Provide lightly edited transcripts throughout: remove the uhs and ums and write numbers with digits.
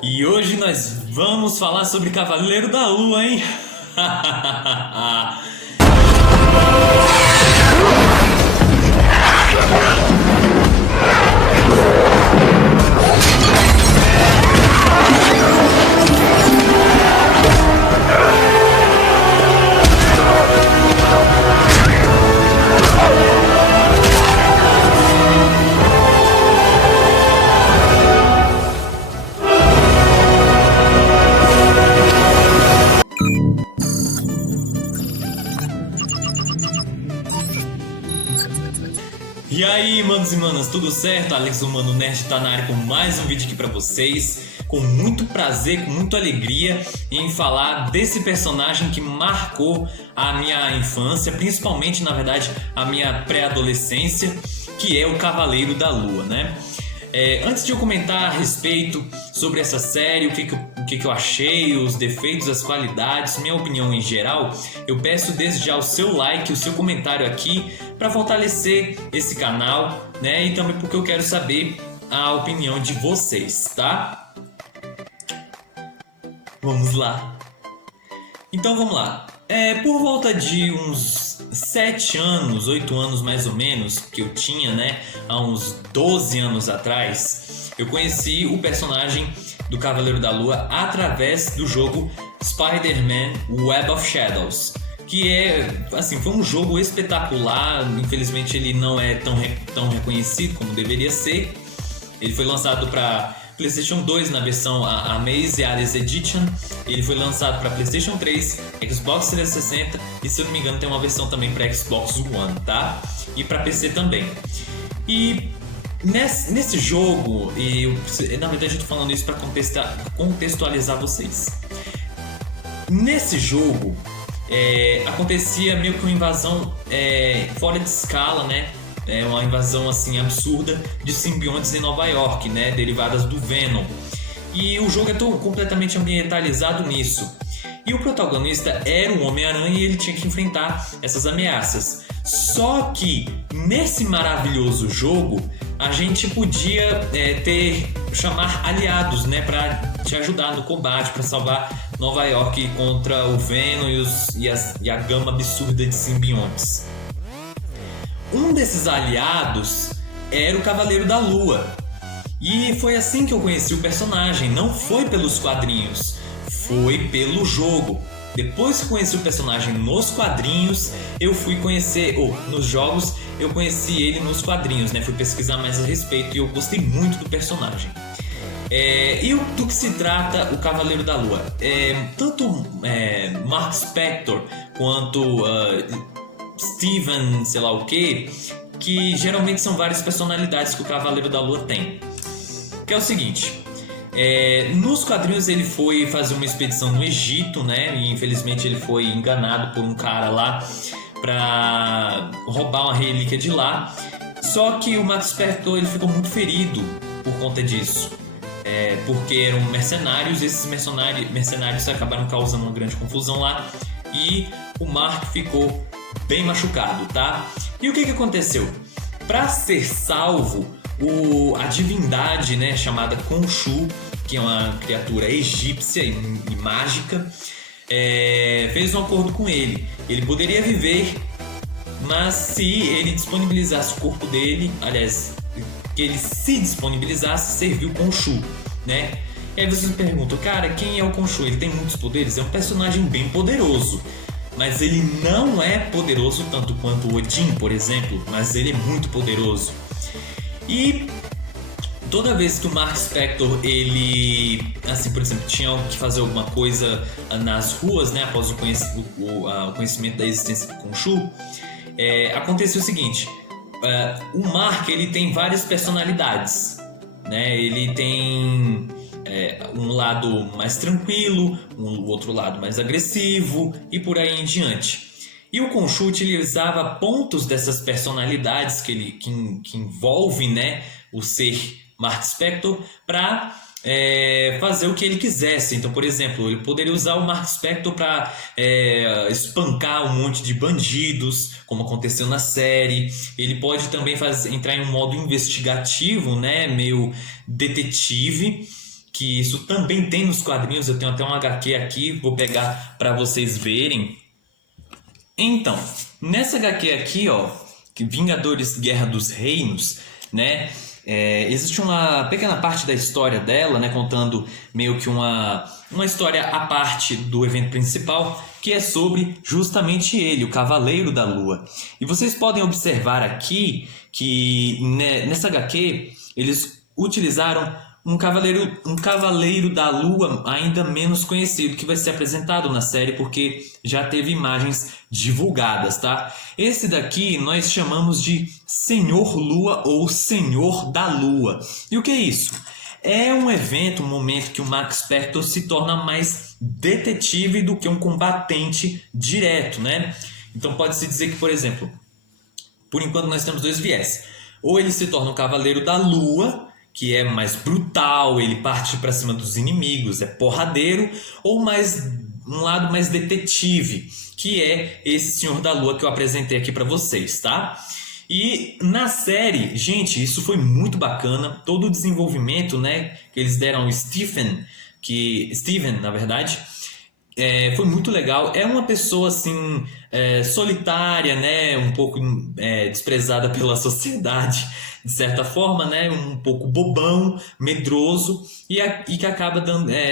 E hoje nós vamos falar sobre Cavaleiro da Lua, hein? E aí, manos e manas, tudo certo? Alex, o Mano Nerd, tá na área com mais um vídeo aqui pra vocês. Com muito prazer, com muita alegria em falar desse personagem que marcou a minha infância, principalmente, na verdade, a minha pré-adolescência, que é o Cavaleiro da Lua, né? Antes de eu comentar a respeito sobre essa série, o que eu achei, os defeitos, as qualidades, minha opinião em geral, eu peço desde já o seu like, o seu comentário aqui para fortalecer esse canal, né? E também porque eu quero saber a opinião de vocês, tá? Vamos lá. Então vamos lá. Por volta de uns 7 anos, 8 anos mais ou menos, que eu tinha, né? Há uns 12 anos atrás, eu conheci o personagem do Cavaleiro da Lua através do jogo Spider-Man Web of Shadows. Que foi um jogo espetacular. Infelizmente ele não é tão reconhecido como deveria ser. Ele foi lançado para PlayStation 2 na versão Amazing Alice Edition. Ele foi lançado para PlayStation 3, Xbox 360 e, se eu não me engano, tem uma versão também para Xbox One, tá? E para PC também. E nesse jogo, na verdade eu tô falando isso para contextualizar vocês. Nesse jogo acontecia meio que uma invasão fora de escala, né? Uma invasão assim absurda de simbiontes em Nova York, né? Derivadas do Venom. E o jogo é completamente ambientalizado nisso. E o protagonista era um Homem-Aranha e ele tinha que enfrentar essas ameaças. Só que nesse maravilhoso jogo a gente podia chamar aliados, né, para te ajudar no combate, para salvar Nova York contra o Venom e a gama absurda de simbiontes. Um desses aliados era o Cavaleiro da Lua. E foi assim que eu conheci o personagem. Não foi pelos quadrinhos, foi pelo jogo. Depois que conheci o personagem nos quadrinhos, eu fui conhecer, nos jogos, eu conheci ele nos quadrinhos, né? Fui pesquisar mais a respeito e eu gostei muito do personagem. E do que se trata o Cavaleiro da Lua? Tanto Mark Spector quanto Steven, sei lá o que geralmente são várias personalidades que o Cavaleiro da Lua tem. Que é o seguinte, nos quadrinhos ele foi fazer uma expedição no Egito, né? E infelizmente ele foi enganado por um cara lá para roubar uma relíquia de lá. Só que o Max Spector ele ficou muito ferido por conta disso. Porque eram mercenários, esses mercenários acabaram causando uma grande confusão lá e o Mark ficou bem machucado, tá? E o que aconteceu? Para ser salvo, a divindade, né, chamada Khonshu, que é uma criatura egípcia e mágica, fez um acordo com ele. Ele poderia viver, mas se ele disponibilizasse o corpo dele, aliás, que ele se disponibilizasse, serviu Khonshu, né? E aí vocês me perguntam, cara, quem é o Khonshu? Ele tem muitos poderes? É um personagem bem poderoso, mas ele não é poderoso tanto quanto Odin, por exemplo, mas ele é muito poderoso. E toda vez que o Mark Spector, ele, assim, por exemplo, tinha que fazer alguma coisa nas ruas, né, após o conhecimento da existência do Khonshu, acontecia o seguinte, o Mark, ele tem várias personalidades, né, ele tem um lado mais tranquilo, um outro lado mais agressivo e por aí em diante. E o Khonshu utilizava pontos dessas personalidades que envolve, né, o ser Mark Spector para fazer o que ele quisesse. Então, por exemplo, ele poderia usar o Mark Spector para espancar um monte de bandidos, como aconteceu na série. Ele pode também entrar em um modo investigativo, né, meio detetive, que isso também tem nos quadrinhos. Eu tenho até um HQ aqui, vou pegar para vocês verem. Então, nessa HQ aqui, ó, Vingadores Guerra dos Reinos, né? Existe uma pequena parte da história dela, né, contando meio que uma história à parte do evento principal, que é sobre justamente ele, o Cavaleiro da Lua. E vocês podem observar aqui que nessa HQ eles utilizaram um cavaleiro da Lua ainda menos conhecido, que vai ser apresentado na série porque já teve imagens divulgadas, tá? Esse daqui nós chamamos de Senhor Lua ou Senhor da Lua. E o que é isso? É um evento, um momento que o Max Spector se torna mais detetive do que um combatente direto, né? Então pode-se dizer que, por exemplo, por enquanto nós temos dois viés. Ou ele se torna um Cavaleiro da Lua, que é mais brutal, ele parte para cima dos inimigos, é porradeiro, ou um lado mais detetive, que é esse Senhor da Lua que eu apresentei aqui para vocês, tá? E na série, gente, isso foi muito bacana, todo o desenvolvimento, né, que eles deram ao Steven, na verdade, foi muito legal. É uma pessoa assim solitária, né, um pouco desprezada pela sociedade, de certa forma, né, um pouco bobão, medroso e que acaba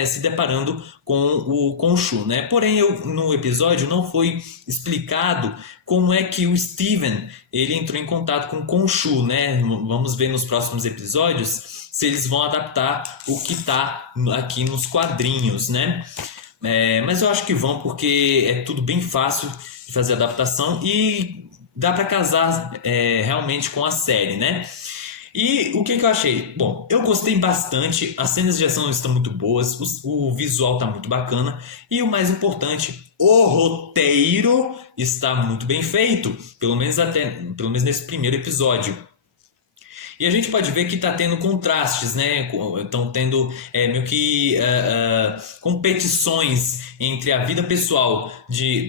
se deparando com o Khonshu, né? Porém, no episódio não foi explicado como é que o Steven ele entrou em contato com o Khonshu, né? Vamos ver nos próximos episódios se eles vão adaptar o que está aqui nos quadrinhos, né? Mas eu acho que vão, porque é tudo bem fácil de fazer adaptação e dá para casar realmente com a série, né? E o que eu achei? Bom, eu gostei bastante, as cenas de ação estão muito boas, o visual está muito bacana e o mais importante, o roteiro está muito bem feito, pelo menos nesse primeiro episódio. E a gente pode ver que está tendo contrastes, né? Estão tendo meio que competições entre a vida pessoal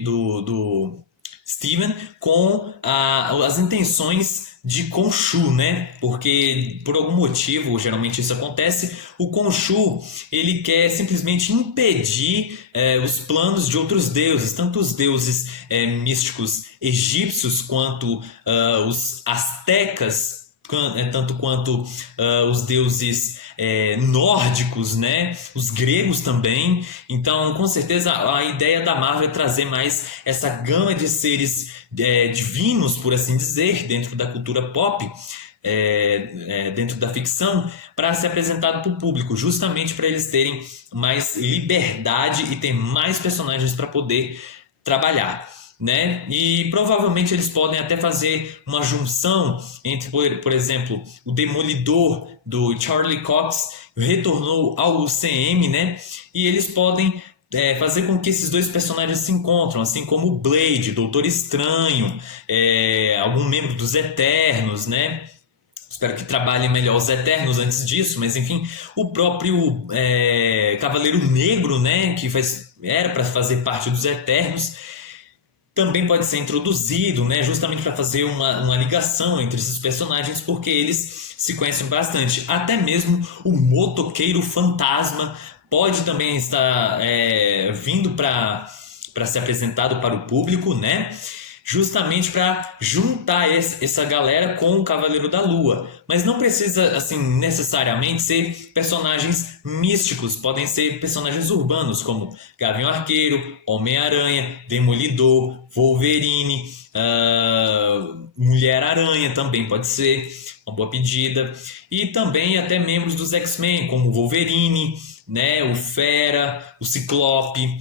do Steven com as intenções de Khonshu, né? Porque por algum motivo, geralmente isso acontece, o Khonshu ele quer simplesmente impedir os planos de outros deuses, tanto os deuses místicos egípcios quanto os astecas, tanto quanto os deuses nórdicos, né? Os gregos também. Então, com certeza, a ideia da Marvel é trazer mais essa gama de seres divinos, por assim dizer, dentro da cultura pop, dentro da ficção, para ser apresentado para o público, justamente para eles terem mais liberdade e ter mais personagens para poder trabalhar, né? E provavelmente eles podem até fazer uma junção entre, por exemplo, o Demolidor do Charlie Cox retornou ao UCM, né? E eles podem fazer com que esses dois personagens se encontrem, assim como o Blade, Doutor Estranho, algum membro dos Eternos, né? Espero que trabalhem melhor os Eternos antes disso, mas enfim, o próprio Cavaleiro Negro, né? Que era para fazer parte dos Eternos, também pode ser introduzido, né, justamente para fazer uma ligação entre esses personagens, porque eles se conhecem bastante. Até mesmo o Motoqueiro Fantasma pode também estar vindo para ser apresentado para o público, né? Justamente para juntar essa galera com o Cavaleiro da Lua. Mas não precisa, assim, necessariamente ser personagens místicos. Podem ser personagens urbanos, como Gavião Arqueiro, Homem-Aranha, Demolidor, Wolverine, Mulher-Aranha também pode ser uma boa pedida. E também até membros dos X-Men, como o Wolverine, né, o Fera, o Ciclope.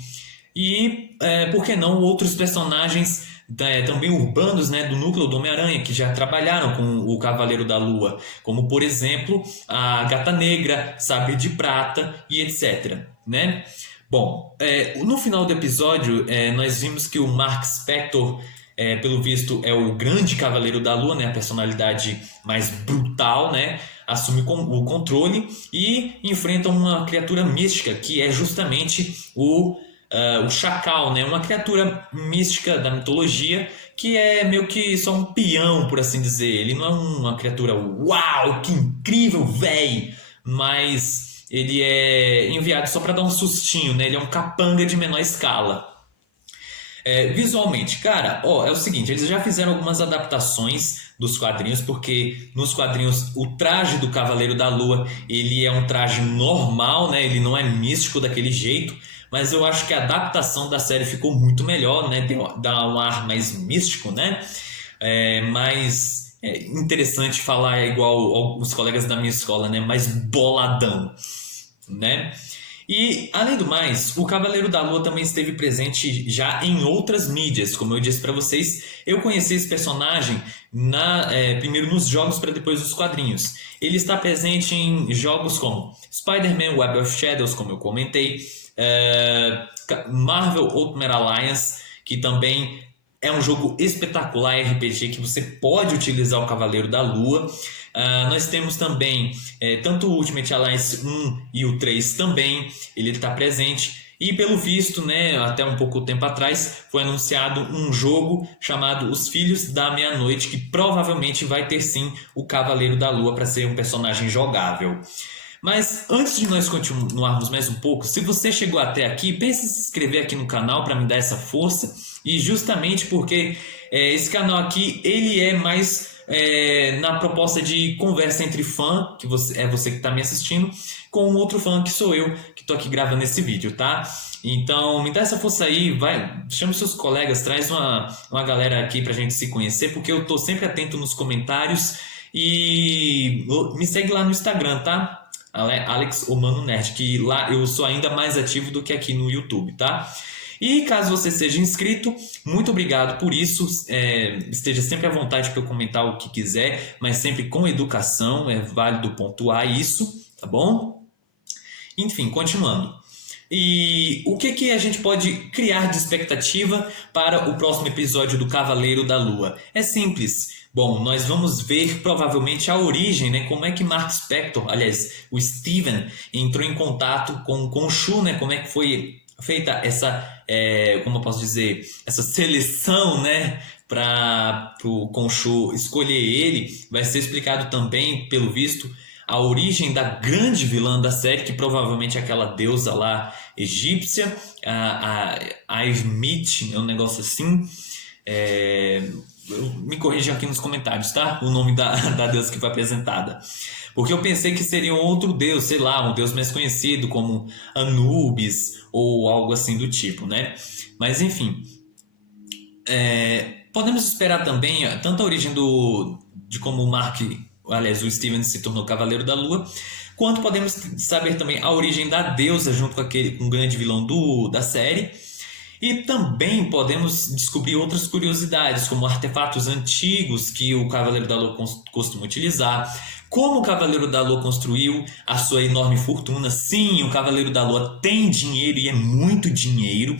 E, por que não, outros personagens também urbanos, né, do núcleo do Homem-Aranha, que já trabalharam com o Cavaleiro da Lua, como por exemplo a Gata Negra, Sabre de Prata e etc, né? Bom, no final do episódio nós vimos que o Mark Spector, pelo visto, é o grande Cavaleiro da Lua, né, a personalidade mais brutal, né, assume o controle e enfrenta uma criatura mística, que é justamente o Chacal, né? Uma criatura mística da mitologia que é meio que só um peão, por assim dizer. Ele não é uma criatura, uau, que incrível, véi! Mas ele é enviado só para dar um sustinho, né? Ele é um capanga de menor escala. Visualmente, cara, ó, é o seguinte, eles já fizeram algumas adaptações dos quadrinhos, porque nos quadrinhos o traje do Cavaleiro da Lua, ele é um traje normal, né? Ele não é místico daquele jeito, mas eu acho que a adaptação da série ficou muito melhor, né? Dá um ar mais místico, né? Mais interessante falar igual os colegas da minha escola, né? Mais boladão, né? E, além do mais, o Cavaleiro da Lua também esteve presente já em outras mídias. Como eu disse para vocês, eu conheci esse personagem primeiro nos jogos para depois nos quadrinhos. Ele está presente em jogos como Spider-Man Web of Shadows, como eu comentei, Marvel Ultimate Alliance, que também é um jogo espetacular RPG que você pode utilizar o Cavaleiro da Lua. Nós temos também tanto o Ultimate Alliance 1 e o 3 também, ele está presente. E pelo visto, né, até um pouco tempo atrás, foi anunciado um jogo chamado Os Filhos da Meia-Noite, que provavelmente vai ter sim o Cavaleiro da Lua para ser um personagem jogável. Mas antes de nós continuarmos mais um pouco, se você chegou até aqui, pense em se inscrever aqui no canal para me dar essa força. E justamente porque esse canal aqui, ele é mais na proposta de conversa entre fã, que você que está me assistindo, com um outro fã que sou eu, que estou aqui gravando esse vídeo, tá? Então me dá essa força aí, vai, chama seus colegas, traz uma galera aqui pra gente se conhecer, porque eu tô sempre atento nos comentários. E me segue lá no Instagram, tá? Alex Omano Nerd, que lá eu sou ainda mais ativo do que aqui no YouTube, tá? E caso você seja inscrito, muito obrigado por isso. Esteja sempre à vontade para eu comentar o que quiser, mas sempre com educação, é válido pontuar isso, tá bom? Enfim, continuando. E o que a gente pode criar de expectativa para o próximo episódio do Cavaleiro da Lua? É simples. Bom, nós vamos ver provavelmente a origem, né? Como é que Mark Spector, aliás, o Steven, entrou em contato com o Khonshu, né? Como é que foi feita essa, como eu posso dizer, essa seleção, né? Para o Khonshu escolher ele. Vai ser explicado também, pelo visto, a origem da grande vilã da série, que provavelmente é aquela deusa lá egípcia, a Smith, é um negócio assim. Me corrijam aqui nos comentários, tá? O nome da deusa que foi apresentada. Porque eu pensei que seria um outro deus, sei lá, um deus mais conhecido, como Anubis ou algo assim do tipo, né? Mas enfim. Podemos esperar também tanto a origem de como o Steven se tornou Cavaleiro da Lua, quanto podemos saber também a origem da deusa junto com o grande vilão da série. E também podemos descobrir outras curiosidades, como artefatos antigos que o Cavaleiro da Lua costuma utilizar, como o Cavaleiro da Lua construiu a sua enorme fortuna. Sim, o Cavaleiro da Lua tem dinheiro e é muito dinheiro.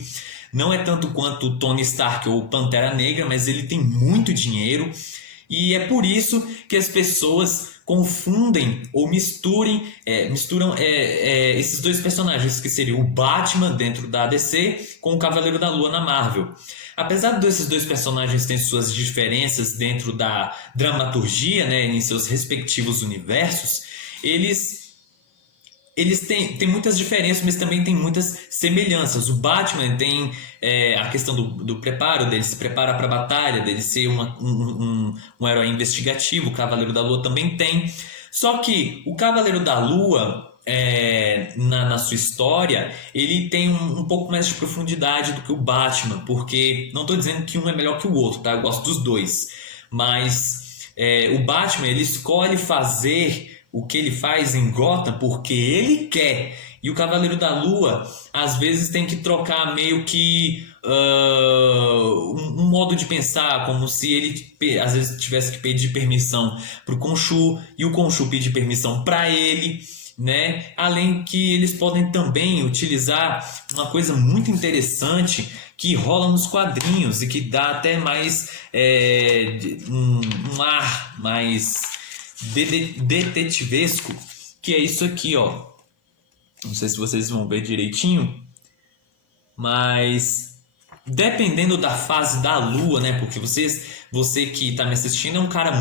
Não é tanto quanto o Tony Stark ou o Pantera Negra, mas ele tem muito dinheiro. E é por isso que as pessoas confundem ou misturam esses dois personagens, que seriam o Batman dentro da DC com o Cavaleiro da Lua na Marvel. Apesar desses dois personagens terem suas diferenças dentro da dramaturgia, né, em seus respectivos universos, eles têm muitas diferenças, mas também tem muitas semelhanças. O Batman tem a questão do preparo, dele se prepara para a batalha, dele ser um herói investigativo. O Cavaleiro da Lua também tem. Só que o Cavaleiro da Lua, na sua história, ele tem um pouco mais de profundidade do que o Batman, porque não estou dizendo que um é melhor que o outro, tá? Eu gosto dos dois. Mas o Batman, ele escolhe fazer o que ele faz em Gotham porque ele quer. E o Cavaleiro da Lua, às vezes, tem que trocar meio que um modo de pensar, como se ele, às vezes, tivesse que pedir permissão para o Khonshu, e o Khonshu pedir permissão para ele, né? Além que eles podem também utilizar uma coisa muito interessante que rola nos quadrinhos e que dá até mais um ar mais detetivesco, que é isso aqui, ó. Não sei se vocês vão ver direitinho, mas dependendo da fase da lua, né? Porque você que está me assistindo é um cara,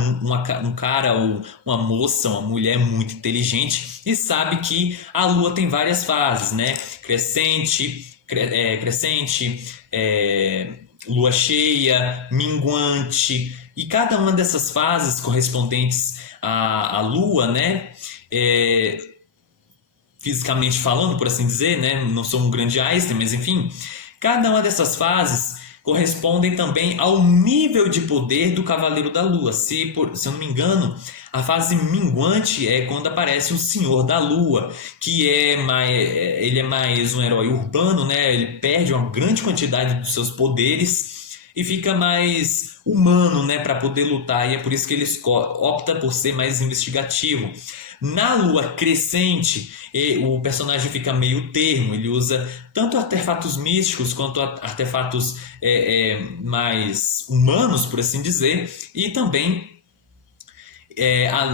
um cara ou uma moça, uma mulher muito inteligente e sabe que a lua tem várias fases, né? Crescente, lua cheia, minguante, e cada uma dessas fases correspondentes à lua, né? É, fisicamente falando, por assim dizer, né? Não sou um grande Einstein, mas enfim, cada uma dessas fases correspondem também ao nível de poder do Cavaleiro da Lua. Se eu não me engano, a fase minguante é quando aparece o Senhor da Lua, que ele é mais um herói urbano, né? Ele perde uma grande quantidade dos seus poderes e fica mais humano, né, para poder lutar, e é por isso que ele opta por ser mais investigativo. Na lua crescente, o personagem fica meio termo, ele usa tanto artefatos místicos quanto artefatos mais humanos, por assim dizer, e também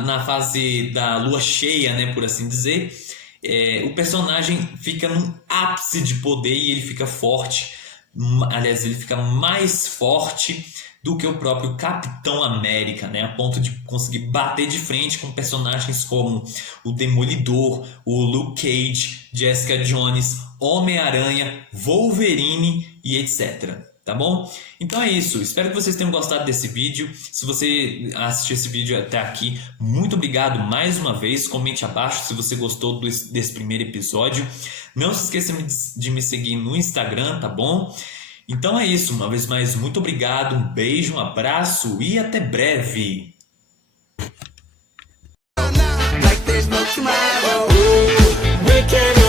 na fase da lua cheia, né, por assim dizer, o personagem fica num ápice de poder e ele fica forte. Aliás, ele fica mais forte do que o próprio Capitão América, né? A ponto de conseguir bater de frente com personagens como o Demolidor, o Luke Cage, Jessica Jones, Homem-Aranha, Wolverine e etc. Tá bom? Então é isso. Espero que vocês tenham gostado desse vídeo. Se você assistiu esse vídeo até aqui, muito obrigado mais uma vez. Comente abaixo se você gostou desse primeiro episódio. Não se esqueça de me seguir no Instagram, tá bom? Então é isso. Uma vez mais, muito obrigado. Um beijo, um abraço e até breve. Like there's no tomorrow. We can